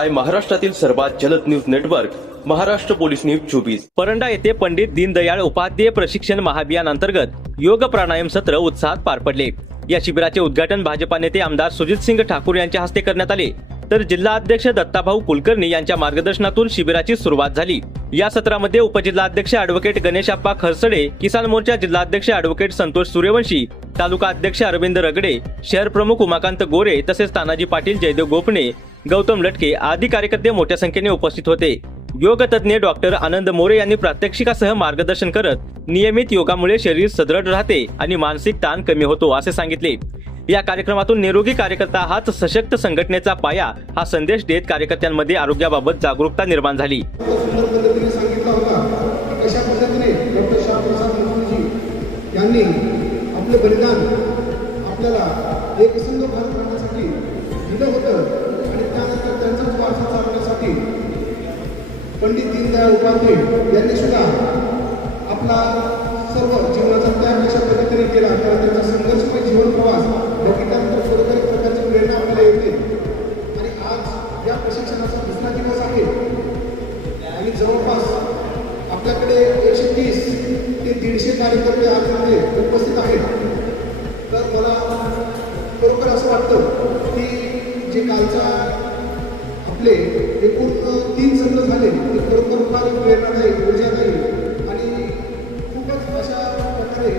पाहताय महाराष्ट्रातील सर्वात जलद news network Maharashtra police news 24। Paranda येथे पंडित दीनदयाळ उपाध्याय प्रशिक्षण महाअभियान अंतर्गत योग प्राणायाम सत्र उत्साहात पार पडले। या शिबिराचे उद्घाटन भाजपा नेते आमदार सुजितसिंह ठाकूर यांच्या हस्ते करण्यात आले, तर जिल्हा अध्यक्ष दत्ताभाऊ कुलकर्णी यांच्या मार्गदर्शनातून शिबिराची सुरुवात झाली। या सत्रामध्ये उपजिल्हाध्यक्ष ॲडव्होकेट गणेशप्पा खरसडे, किसान मोर्चा जिल्हाध्यक्ष ॲडव्होकेट संतोष सूर्यवंशी, तालुका अध्यक्ष अरविंद रगडे, शहर प्रमुख उमाकांत गोरे तसेच तानाजी पाटील, जयदेव गोपणे, गौतम लटके आदी कार्यकर्ते मोठ्या संख्येने उपस्थित होते। योग तज्ञ डॉक्टर आनंद मोरे यांनी प्रात्यक्षिकासह मार्गदर्शन करत नियमित योगामुळे शरीर सदृढ राहते आणि मानसिक ताण कमी होतो असे सांगितले। या कार्यक्रमातून निरोगी कार्यकर्ता हाच सशक्त संघटनेचा पाया हा संदेश देत कार्यकर्त्यांमध्ये आरोग्याबाबत जागरूकता निर्माण झाली। यांनी आपले बलिदान आपल्याला एकसंघ भारत करण्यासाठी दिलं होतं आणि त्यानंतर त्यांचाच वारसा चालवण्यासाठी पंडित दीनदयाळ उपाध्याय यांनी सुद्धा आपला सर्व जीवनाचा त्याग अशा पद्धतीने केला। कारण त्यांचा संघर्षमय जीवन प्रवास बघितल्यानंतर कुठेतरी एक प्रकारची प्रेरणा आपल्याला येते। आणि आज या प्रशिक्षणाचा दुसरा दिवस आहे आणि जवळपास आपल्याकडे 130 ते 150 कार्यकर्ते आजमध्ये उपस्थित आहेत। तर मला खरोखर असं वाटतं की जे कालचा आपले एकूण 3 सत्र झाले ते खरोखर फार प्रेरणादायी, ऊर्जादायी आणि खूपच अशा प्रकारे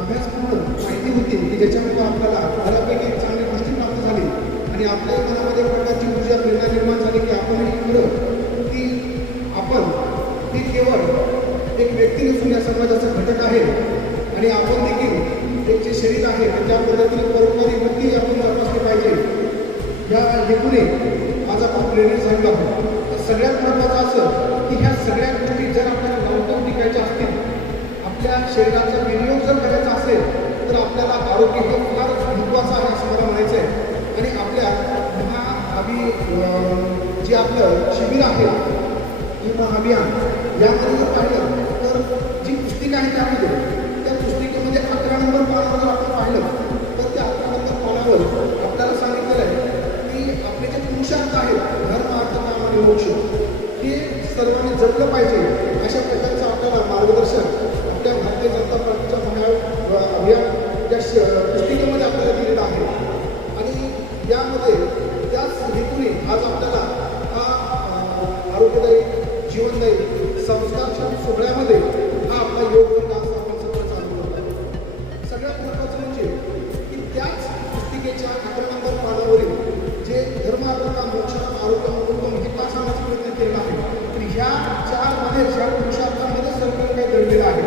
अभ्यासपूर्ण माहिती होती की ज्याच्यामुळे आपल्याला बऱ्यापैकी चांगली गोष्टी प्राप्त झाली आणि आपल्या मनामध्ये एक प्रकारची ऊर्जा, प्रेरणा निर्माण झाली की आपण हे खरं की आपण हे केवळ एक व्यक्ती नसून या समाजाचा घटक आहे आणि आपण देखील एक जे शरीर आहे त्या पद्धतीने परोपकारी वृत्ती आपण वापरली पाहिजे या हेतूने आज आपण प्रेरित झालो आहोत। तर सगळ्यात महत्त्वाचं असं की ह्या सगळ्या गोष्टी जर आपल्याला लॉंगटर्म टिकायच्या असतील, आपल्या शरीराचा विनियोग जर करायचा असेल तर आपल्याला आरोग्य हे फार महत्त्वाचं आहे असं मला म्हणायचं आहे। आणि आपल्या जे आपलं शिबिर आहे महाअभियान यामध्ये जर पाहिलं तर जी पुस्तिका आहे त्यामध्ये त्या पुस्तिकेमध्ये 11 नंबर पानावर जर आपण पाहिलं तर त्या 11 नंबर पानावर आपल्याला सांगितलेलं आहे की आपले जे पुरुषार्थ आहेत धर्म, अर्थ, काम आणि मोक्ष हे सर्वांनी जपलं पाहिजे। अशा प्रकारचं आपल्याला मार्गदर्शन आपल्या भारतीय जनता पार्टीच्या अभियान या पुस्तिकेमध्ये आपल्याला दिलेलं आहे आणि यामध्ये त्याच हेतूने आज आपल्याला हा आरोग्यदायी, जीवनदायी संस्कार सोहळ्यामध्ये हा आपला योग क्लास आपण सगळं चालू करतो आहे। सगळ्यात महत्त्वाचं म्हणजे की त्याच पुस्तिकेच्या 11 नंबर पानावरील जे धर्म, अर्थ, काम, मोक्ष, आरोग्य, कुटुंब हे क्लास आम्हाला प्रयत्न केलेला आहे आणि ह्या 4मध्ये ह्या पुरुषार्थांमध्ये सर्व काही दडलेलं आहे।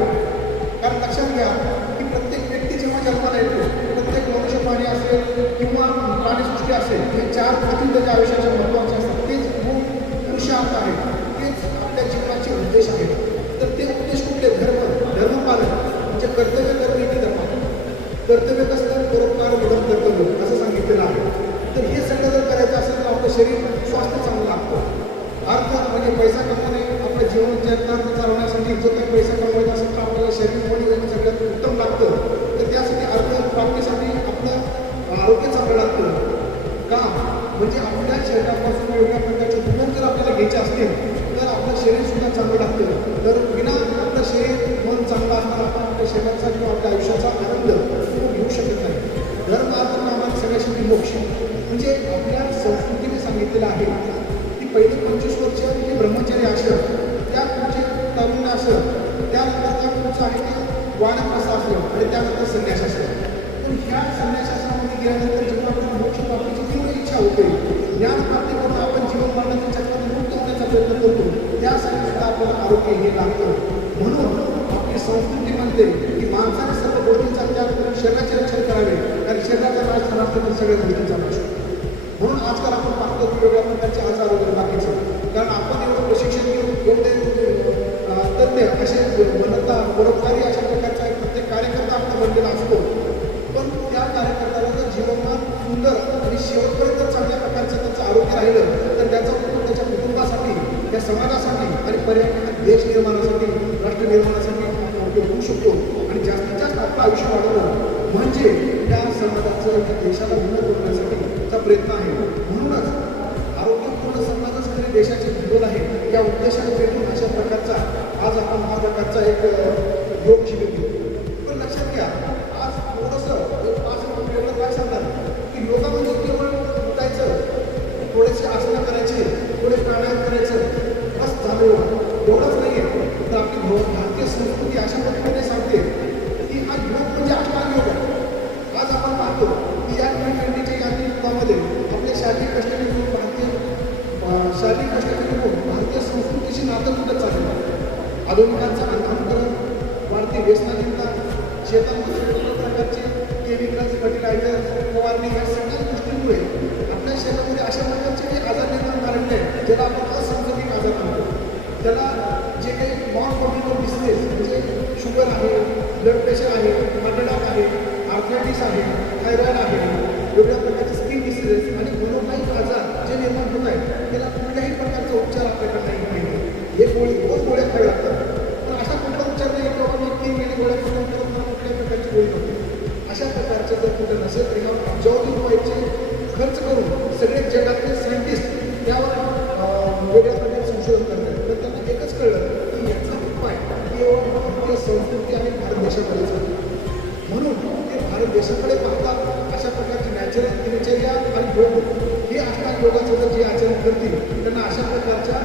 कारण लक्षात घ्या की प्रत्येक व्यक्ती जेव्हा जन्माला येतो, प्रत्येक मनुष्य, प्राणी असेल किंवा प्राणीसृष्टी असेल, हे 4 गोष्टी त्याच्या आयुष्याच्या महत्त्वाच्या असतात। तेच मूळ पुरुषार्थ आहे, तेच आपल्या जीवनाचे उद्देश आहेत। तर ते उद्देश कुठले? धर्मपालन म्हणजे कर्तव्य करणे की धर्म, कर्तव्य कसं परोपकार विधान कर्तव्य असं सांगितलेलं आहे। तर हे सगळं जर करायचं असेल तर आपलं शरीर स्वास्थ्य चांगलं लागतं। अर्थ म्हणजे पैसा कमवणे, आपल्या जीवन चरितार्थ चालवण्यासाठी जो काही पैसा कमवायचा असेल तर आपल्याला शरीर होणे सगळ्यात उत्तम लागतं। तर त्यासाठी अर्थ प्राप्तीसाठी आपलं आरोग्य चांगलं लागतं। का म्हणजे आपल्या शरीरापासून वेगवेगळ्या प्रकारचे गुण जर आपल्याला घ्यायचे असतील तर आपलं शरीर सुद्धा चांगलं लागतं। तर विना आपलं शरीर, मन चांगलं असताना आपण आपल्या शरीराचा किंवा आपल्या आयुष्याचा आनंद घेऊ शकत नाही। धर्म, अर्थ, काम आणि सगळ्या शेवटी मोक्ष म्हणजे आपल्या संस्कृतीने सांगितलेलं आहे की पहिले 25 वर्ष हे ब्रह्मचर्य आश्रम, त्या पुढचे तरुण आश्रम, त्यानंतर पुढचं आहे ते वानप्रस्थ आश्रम आणि त्यानंतर संन्यास आश्रम। पण ह्या संन्यास आश्रमामध्ये गेल्यानंतर जेव्हा आपण मोक्ष प्राप्तीची तीव्र इच्छा होते, ज्ञान प्राप्ती करता आपण जीवन मरणाच्या चक्रातून मुक्त होण्याचा प्रयत्न करतो, त्यासाठी सुद्धा आपल्याला आरोग्य हे लागतं। म्हणून आपली संस्कृती म्हणते की माणसाने सर्व गोष्टींचा त्याग करून शरीराचे रक्षण करावे, कारण शरीराचा नाश झाला असतो तर सगळ्या गोष्टींचा नाश होतो। म्हणून आजकाल आपण पाहतो की वेगवेगळ्या प्रकारचे आजार वगैरे बाकीचे, कारण आपण एवढं प्रशिक्षण घेऊन एवढे तज्ञ असे म्हणता परोपकारी अशा प्रकारचा एक प्रत्येक कार्यकर्ता आपला बनलेला असतो। पण त्या कार्यकर्त्याला जर जीवनमान सुंदर आणि शेवटपर्यंत चांगल्या प्रकारचं त्याचं आरोग्य राहिलं तर त्याचा उपयोग त्याच्या कुटुंबासाठी, त्या समाजासाठी आणि पर्यावरणात देश निर्माणासाठी, राष्ट्र निर्माणासाठी उपयोग होऊ शकतो आणि जास्तीत जास्त आपलं आयुष्य वाढवणं म्हणजे त्या समाजाचं, त्या देशाला उन्नत होण्यासाठीचा प्रयत्न आहे। म्हणूनच आरोग्यपूर्ण देशाचे जीवन आहे या उद्देशाने भेटून अशा प्रकारचा आज आपण हा प्रकारचा एक योग शिबिर घेतो. पण लक्षात घ्या, आज थोडंसं एक 5 मिनिट वेगळं काय सांगणार की योगा म्हणजे केवळ उठायचं, थोडेसे आसनं करायचे, थोडे प्राणायाम करायचं, बस झालं एवढंच नाही आहे. तर आपली भारतीय संस्कृती अशा पद्धतीने सांगते की हा योग म्हणजे अष्टांग योग आहे. आज आपण पाहतो की या 2020च्या यांत्रिक युगामध्ये आपले शारीरिक कष्ट घेऊन भारतीय संस्कृतीची नातं तुटत चाललेलं आहे. आधुनिकांचं अनुकरण, वाढती व्यसनाधीनता, शेतांमध्ये वेगवेगळ्या प्रकारचे केमिकल्स, फर्टिलायझर, फवारणी या सगळ्या गोष्टींमुळे आपल्या शरीरामध्ये अशा प्रकारचे काही आजार निर्माण झालेले आहेत ज्याला आपण असंसर्गिक आजार म्हणतो. त्याला जे काही नॉन कॉम्प्लिकेटेड डिसीजेस म्हणजे शुगर आहे, ब्लड प्रेशर आहे, हार्ट अटॅक आहे, आर्थरायटिस आहे, थायरॉइड आहे, वेगवेगळ्या प्रकारचे स्किन डिसीजेस आणि मनोकायिक आजार जे निर्माण होत आहेत त्याला कुठल्याही प्रकारचा उपचार आपल्याकडे नाही पाहिजे. हे रोज गोळ्या खावे लागतात. पण अशा कुठला उपचार नाही की बाबा मी 3 महिने गोळ्या खाऊन परत मला कुठल्याही प्रकारची गोळी होते. अशा प्रकारचं जर कुठं नसेल तर ह्या अब्जावधी रुपयाचे खर्च करून सगळे जगातले सायंटिस्ट त्यावर वेगळ्या प्रकारे संशोधन करतात. तर त्यांना एकच कळलं की याचा उपाय केवळ भारतीय संस्कृती आणि भारत देशामध्येच आहे. म्हणून ते भारत देशाकडे पाहतात. अशा प्रकारची नॅचरल दिनचर्या आणि योग हे अष्टांग योगाचं जर जे आचरण करतील त्यांना अशा प्रकारच्या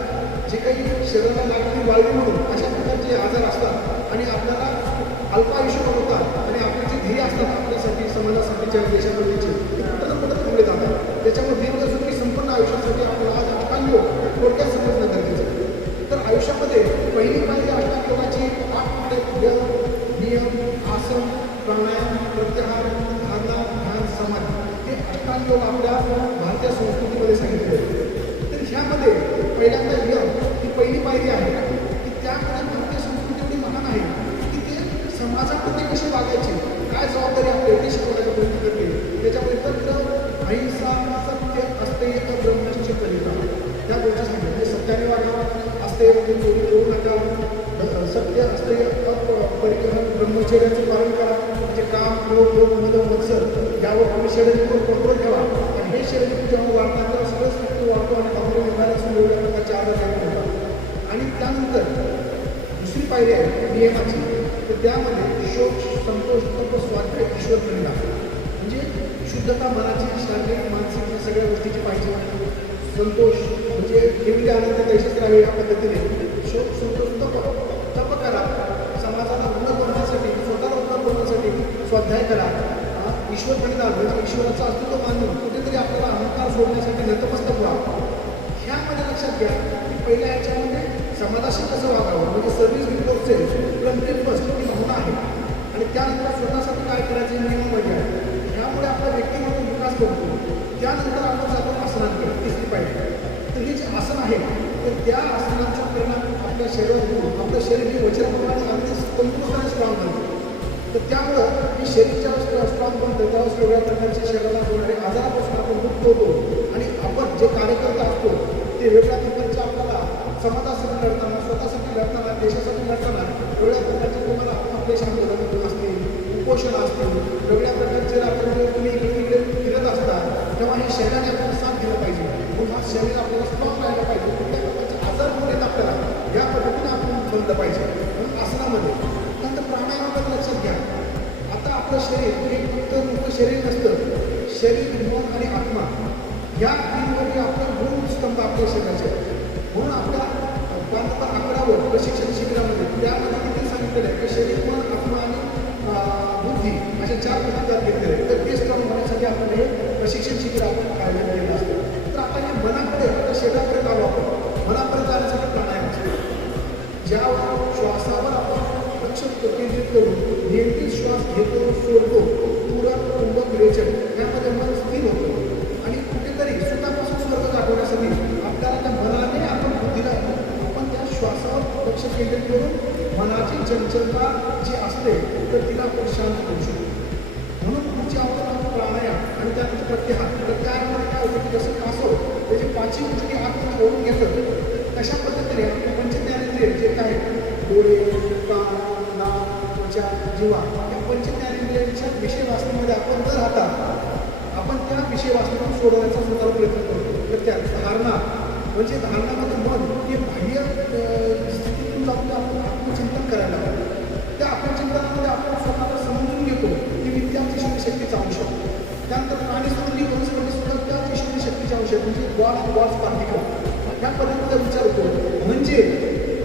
जे काही शरीराला लागणारी वाळवी म्हणून अशा प्रकारचे आजार असतात आणि आपल्याला अल्पायुष्य बनवतात आणि आपले जे ध्येय असतात आपल्यासाठी, समाजासाठीच्या देशासाठीचे ते कुठं ना कुठं पुढे जातात. त्याच्यामुळे दीर्घसुखी संपूर्ण आयुष्यासाठी आपल्याला आज अष्टांग योग थोडक्यात समजणं गरजेचं आहे. तर आयुष्यामध्ये पहिली पाहिजे अष्टांग योगाची 8 नियम, आसन, प्राणायाम, प्रत्याहार, धारणा, ध्यान, समाधी हे अष्टांग योग आपल्या भारतीय संस्कृतीमध्ये सांगितले आहे. तर ह्यामध्ये पहिल्यांदा नियम ही पहिली पायरी आहे की त्यामध्ये भारतीय संस्कृती एवढी महान आहे की ते समाजामध्ये कशी वागायची, काय जबाबदारी आपली ते शिकवण्याचा प्रयत्न करते. त्याच्यामध्ये तंत्र, अहिंसा, सत्य, अस्तेय, ब्रह्मचर्य, कलिका त्या गोष्टी सांगितल्या. म्हणजे सत्याने वागा, अस्तेय म्हणजे चोरी करू नका, सत्य, अस्तेय, परिग्रह, ब्रह्मचर्याचं पालन करा. म्हणजे काम, क्रोध, लोभ, मद, मत्सर यावर तुम्ही शरीरावर कंट्रोल ठेवा. आणि हे शरीर जेव्हा वाढतात तेव्हा सगळंच व्यक्ती वाढतो आणि आपल्या निघाल्यासून वेगवेगळ्या प्रकारचे आजार निर्माण होतात. आणि त्यानंतर दुसरी पायरी आहे नियमाची. तर त्यामध्ये शोक, संतोष, तप, स्वाध्याय, ईश्वर परिणाम म्हणजे शुद्धता मनाची, शारीरिक, मानसिक या सगळ्या गोष्टीची पाहिजे. संतोष म्हणजे केवढी आनंद तैसेच राहावे या पद्धतीने. शोक, संतोष, तप करा. समाजाला उन्नत बनवण्यासाठी, स्वतःला उन्नत बनवण्यासाठी स्वाध्याय करा. ईश्वर परिणाम म्हणजे ईश्वराचं अस्तित्व मानून कुठेतरी आपल्याला अहंकार सोडण्यासाठी नतमस्तक व्हा. ह्यामध्ये लक्षात घ्या की पहिल्या ह्याच्यामध्ये समाजाशी कसं वागावं म्हणजे service before self, country first ही भावना आहे. आणि त्यानंतर स्वतःसाठी काय करायचे नियमामध्ये आहे. ह्यामुळे आपला व्यक्तिमत्व विकास करतो. त्यानंतर आपण जातो आसनांकडे, तिसरी पाहिजे. तर हे जे आसन आहे तर त्या आसनांचा परिणाम आपल्या शरीरावर होऊन आपलं शरीर हे वज्रप्रमाणे अगदी तंतुरूपाने स्ट्रॉंग बनतं. तर त्यामुळं हे शरीर जेव्हा स्ट्रॉंग बनतं तेव्हा वेगवेगळ्या प्रकारचे शरीराला होणारे आजारापासून आपण मुक्त होतो. आणि आपण जे कार्यकर्ता असतो ते वेगळ्या प्रकारचे आपल्याला समाजासाठी लढताना, स्वतःसाठी लढताना, देशासाठी लढताना वेगळ्या प्रकारचे तुम्हाला आपले आंदोलन असतील, उपोषण असतील, वेगळ्या प्रकारचे आपण जेव्हा तुम्ही इकडे फिरत असता तेव्हा हे शरीराने आपल्याला साथ दिलं पाहिजे. म्हणून हा शरीर आपल्याला स्ट्रॉंग राहायला पाहिजे. कुठल्या प्रकारचे आजार होऊ नयेत आपल्याला या पद्धतीने आपण बनलं पाहिजे. म्हणून आसनामध्ये नंतर प्राणायामामध्ये लक्षात घ्या. आता आपलं शरीर हे फक्त नुसतं शरीर नसतं. शरीर, मन आणि आत्मा या तीनमध्ये आपलं मूळ स्तंभ आपल्या शरीराचे. म्हणून आपल्या 11वर प्रशिक्षण शिबिरामध्ये त्यामध्ये देखील सांगितलेलं आहे की शरीर, मन, आत्मा आणि बुद्धी अशा 4 गोष्टी त्यात घेतलेल्या आहेत. तर ते स्ट्रॉंग होण्यासाठी आपण हे प्रशिक्षण शिबिर आपण आयोजन केलं असतं. तर आता हे मनाकडे आता शरीरापर्यंत आलो आपण. मनापर्यंत जाण्यासाठी प्राणायाम असतो. ज्यावर श्वासावर आपण लक्ष केंद्रित करून नियंत्रित श्वास घेतो, सोडतो, पूरक, कुंभक, विरेचन यामध्ये मन स्थिर होतं. आणि कुठेतरी सुखापासून स्वर्ग दाखवण्यासाठी आपल्याला त्या मनाने आपण बुद्धीला आपण त्या श्वासावर लक्ष केंद्रित करून मनाची चंचलता जी असते तर तिला आपण शांत करू शकतो. म्हणून पुढची आवडता प्राणायाम आणि त्यानंतर प्रत्याहार. प्रत्याहारामध्ये काय होतं की जसं कासव त्याची 5 गोष्टी आत ओढून घेतं तशा पद्धतीने आपले पंचज्ञानेंद्रिय जे काय डोळे, कान, नाक, त्वचा, जिव्हा या पंचज्ञानेंद्रियांच्या विषय वासनेमध्ये आपण जर राहतात आपण त्या विषय वासनेतून सोडवण्याचा स्वतःला प्रयत्न करतो. तर त्या धारणा, म्हणजे धारणामध्ये मन हे बाह्य स्थितीतून जाऊन आपण आत्मचिंतन करायला लागतो. त्या आत्मचिंतनामध्ये आपण स्वतःला समजून घेतो की मी त्याच ईश्वरी शक्तीचा अंश आहे. त्यानंतर प्राणीसृष्टी वनस्पती सुद्धा त्याच ईश्वरी शक्तीचा अंश आहे, म्हणजे गॉड्स पार्टिकल ह्या पद्धतीचा विचार होतो. म्हणजे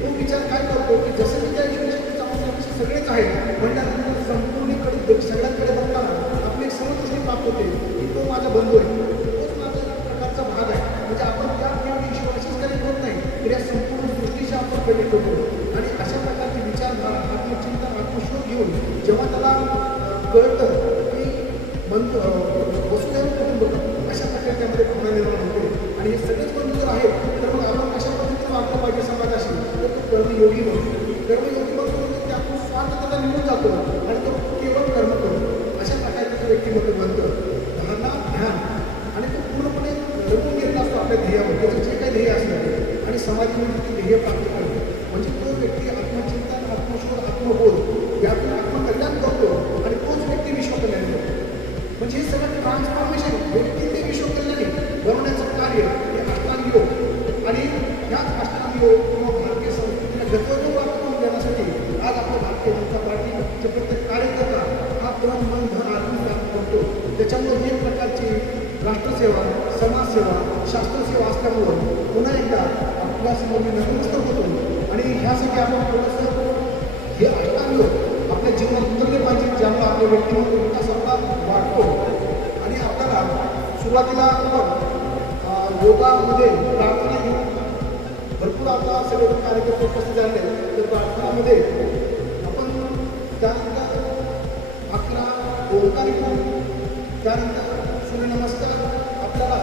तो विचार काय करतो की जसं की त्या ईश्वरी शक्तीचा अंश आहे सगळेच आहेत म्हणल्यानंतर संपूर्णकडे सगळ्यांकडे बघताना आपली एक समदृष्टी प्राप्त होते की तो माझा बंधू आहे, तोच माझा एक प्रकारचा भाग आहे. म्हणजे आपण त्या केवळ ईश्वराचीच कनेक्ट होत नाही तर या संपूर्ण सृष्टीशी आपण कनेक्ट होतो. आणि अशा प्रकारची विचारधारा आत्मचिंतन आत्मशोध घेऊन जेव्हा त्याला कळतं की वसुदैव कुटुंबकम अशा प्रकारे त्यामध्ये भावना निर्माण होते. आणि हे सगळेच बंधू जर आहेत तर मग आपण कशा पद्धतीने वागलं पाहिजे समाजाशी, तर तो कर्मयोगी बनतो. कर्मयोगी बनतो म्हणजे त्यातून स्वार्थ त्याचा निघून जातो आणि तो केवळ कर्म करतो. अशा प्रकारचं व्यक्तिमत्व बनतं. धारणा ध्यान आणि तो पूर्णपणे रमून गेलेला असतो आपल्या ध्येयावर, त्याचं जे काही ध्येय असतं आणि समाजामध्ये ते ध्येय प्राप्त करतो. म्हणजे तो व्यक्ती आत्मचिंतन आत्मशोध आत्मबोध यातून आत्मकल्याण करतो आणि तोच व्यक्ती विश्वकल्याण करतो. म्हणजे हे सगळं ट्रान्सफॉर्मेशन व्यक्ती ते विश्वकल्याणी बनवण्याचं कार्य हे अष्टांग योग. आणि ह्याच अष्टांग योग किंवा भारतीय संस्कृतीला गतवतो प्राप्त करून देण्यासाठी आज आपल्या भारतीय जनता पार्टीचे प्रत्येक कार्यकर्ता हा तन मन धन आत्म प्राप्त करतो. त्याच्यामुळे एक प्रकारची राष्ट्रसेवा समाजसेवा शास्त्रसेवा असल्यामुळं पुन्हा एकदा आपल्यासमोर मी नतमस्तक होतो. आणि ह्यासाठी आपण थोडंसं हे अष्टांग योग आपल्या जीवनात उतरले पाहिजे, ज्यामुळे आपल्या व्यक्तिमत्व विकासाला वाढतो. आणि आपल्याला सुरुवातीला आपण योगामध्ये प्रार्थना घेऊन भरपूर आता सगळे कार्यक्रम उपस्थित झाले. तर प्रार्थनामध्ये आपण त्यानंतर 11 ओंकार घेऊन त्यानंतर सूर्यनमस्कार आपल्याला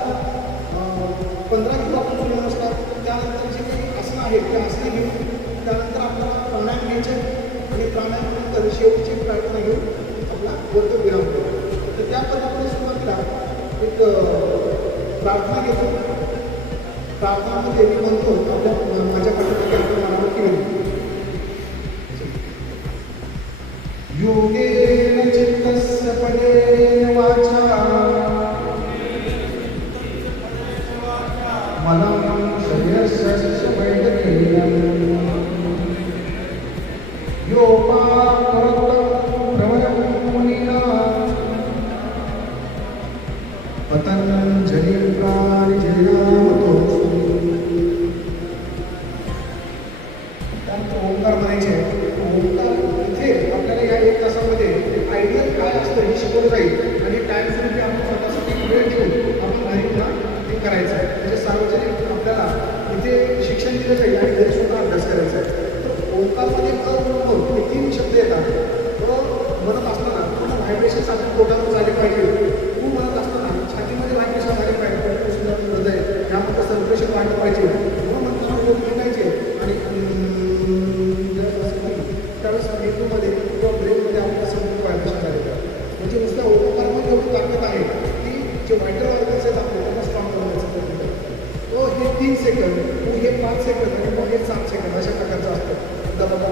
15 घेऊ आपण सूर्यनमस्कार. त्यानंतर जे काही आसनं आहेत ते आसने घेऊन त्यानंतर आपल्याला प्राणायाम घ्यायचे आणि प्राणायामानंतर शेवटची प्रार्थना घेऊन आपला वर्ग विराम करतो. तर त्या पद्धतीने सुरुवातीला एक प्रार्थना घेतो. प्रार्थनामध्ये मी म्हणतो आपल्या माझ्याकडे आपल्या मनावर केली योगेन चित्तस्य पदेन वाचा मनं शरीरस्य वैदकेयम् योपाकरोतं भ्रमणं मुनिना पतञ्जलि प्राणिजयामतोऽस्मि. त्यानंतर ओंकार म्हणायचे. ओंकार इथे आपल्याला या 1 तासामध्ये आयडियल काय असतं हे शिकवलं जाईल आणि टाईम सुरू आपण स्वतःसाठी वेळ देऊन आपण घरी पुन्हा ते करायचं आहे. म्हणजे सार्वजनिक आपल्याला इथे शिक्षण दिलं जाईल आणि घरी सुद्धा अभ्यास करायचा आहे. ओंकारमध्ये हे 3 शब्द येतात. म्हणत असताना पूर्ण व्हायब्रेशन सारखं पोटावर झाले पाहिजे. तू म्हणत असताना छातीमध्ये व्हायब्रेशन झाले पाहिजे. सुंदर हृदय यामध्ये सर्क्युलेशन वाढलं पाहिजे. म्हणून म्हणताना लोक म्हणायचे आणि त्यावेळेस मेंदूमध्ये किंवा ब्रेनमध्ये आपल्याला संपूर्ण व्हायब्रेशन झाले पाहिजे. म्हणजे नुसत्या ओंकारमध्ये एवढी ताकद आहे की जे व्हायटल ऑर्गन्स आहेत आपले त्यांना स्ट्रॉंग करण्याचं प्रयत्न करतो. तो हे 3 सेकंद हे 5 सेकंद आणि मग हे 7 सेकंद अशा प्रकारचं असतं. दबावा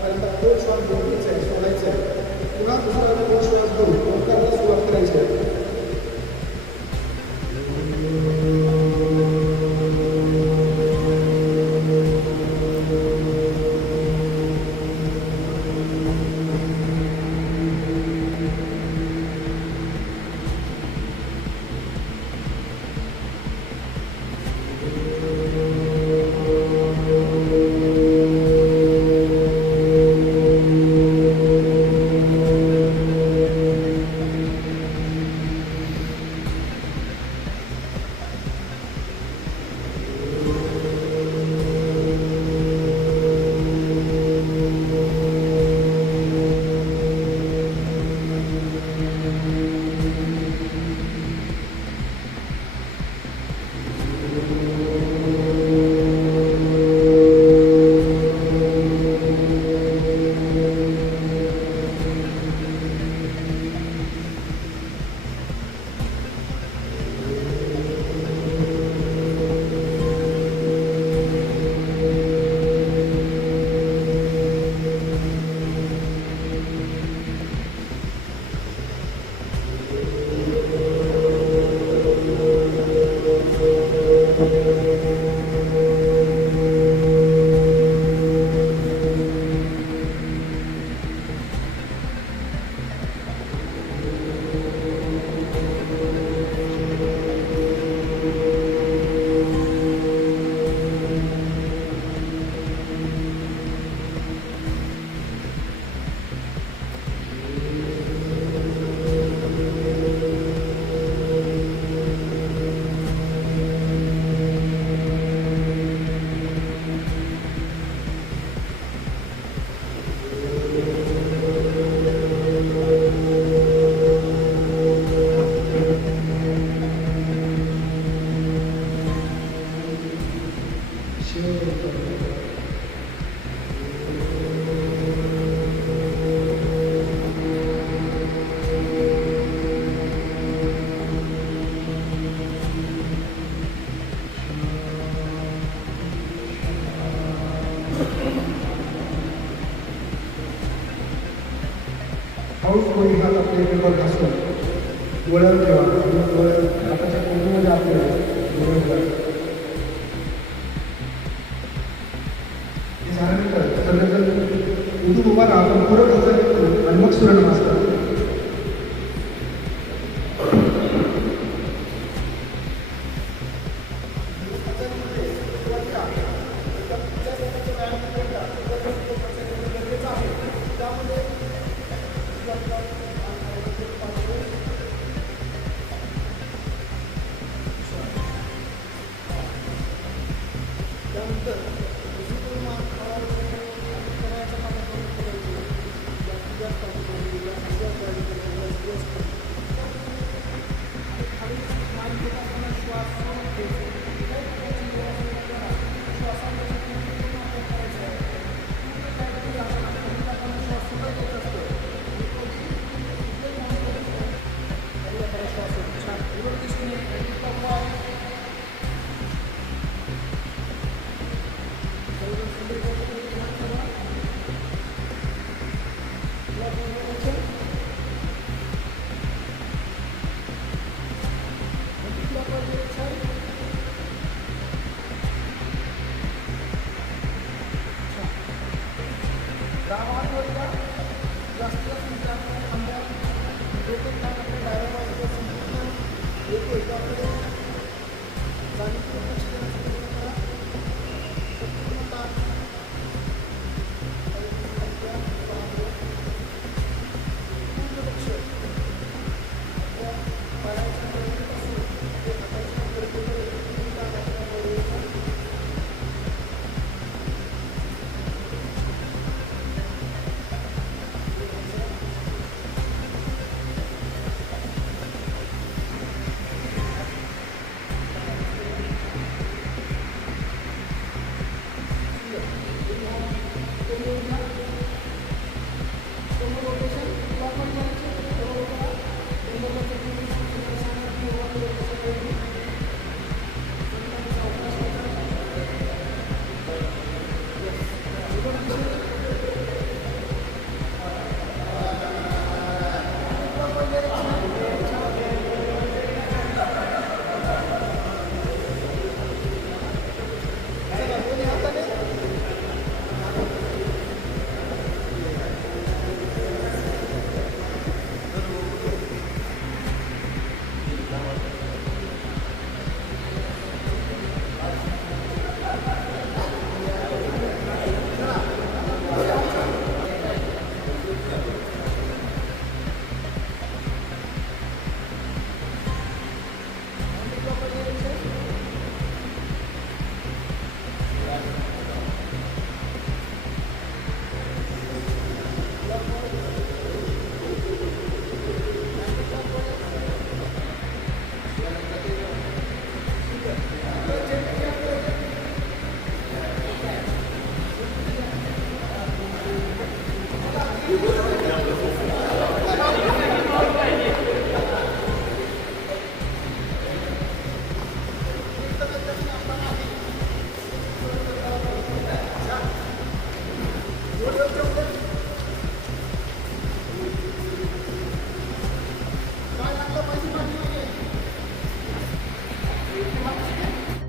त्यानंतर 2 श्वास घ्यायचा आहे, सोडायचा आहे, पुन्हा दुसरा 2 श्वास घेऊन ओंकारला सुरुवात करायची आहे. हाऊस कोणी हात आपले पेपर घासून डोळ्यावर ठेवा आणि डोळ्यावर हाताच्या कोणीमध्ये आपले डोळ्यावर हे झाल्यानंतर सगळेजण उठून उभा राहा आपण पुढं हालचाली करू आणि मग सूर्यनमस्कार.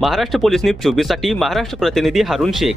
महाराष्ट्र पोलीस न्यूज 24 साठी महाराष्ट्र प्रतिनिधी हारून शेख.